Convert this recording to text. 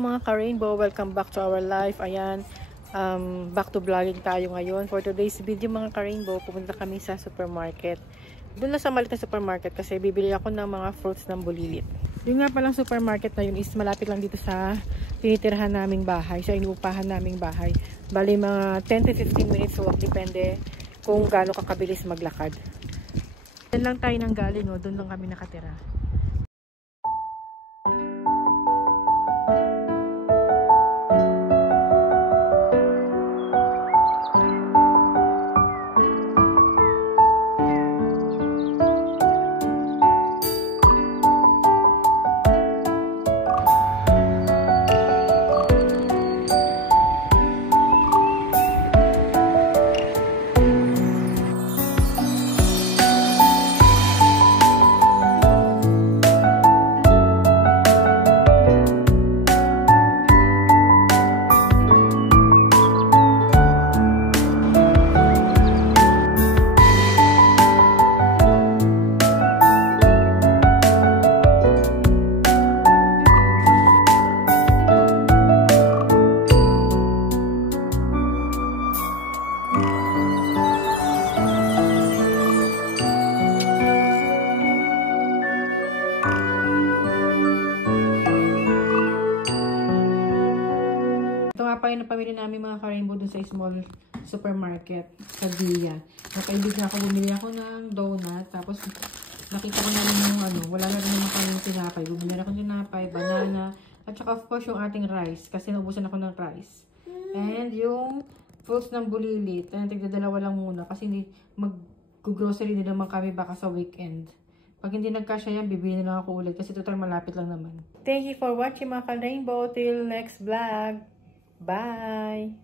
mga ka-rainbow, welcome back to our life. Ayan, back to vlogging tayo ngayon. For today's video mga ka-rainbow, pupunta kami sa supermarket. Doon lang sa maliit na supermarket kasi bibili ako ng mga fruits ng bulilit. Yung nga palang supermarket na yun is malapit lang dito sa tinitirhan naming bahay, sa inuupahan naming bahay. Bali mga 10 to 15 minutes walk, depende kung gaano kakabilis maglakad. Doon lang tayo nang galing, no? Doon lang kami nakatira. Yung napamili namin mga ka-rainbow dun sa small supermarket sa Dia. Nakaibig na ako, bumili ako ng donut. Tapos nakita ko naman yung wala na rin naman kami tinapay. Bumili ako ng tinapay, banana, at saka of course yung ating rice. Kasi naubusan ako ng rice. And yung fruits ng bulilit. Ayan, tigdadalawa lang muna. Kasi hindi mag-grocery din naman kami baka sa weekend. Pag hindi nagkasya yan, bibili na lang ako ulit. Kasi total malapit lang naman. Thank you for watching mga ka-rainbow. Till next vlog. Bye!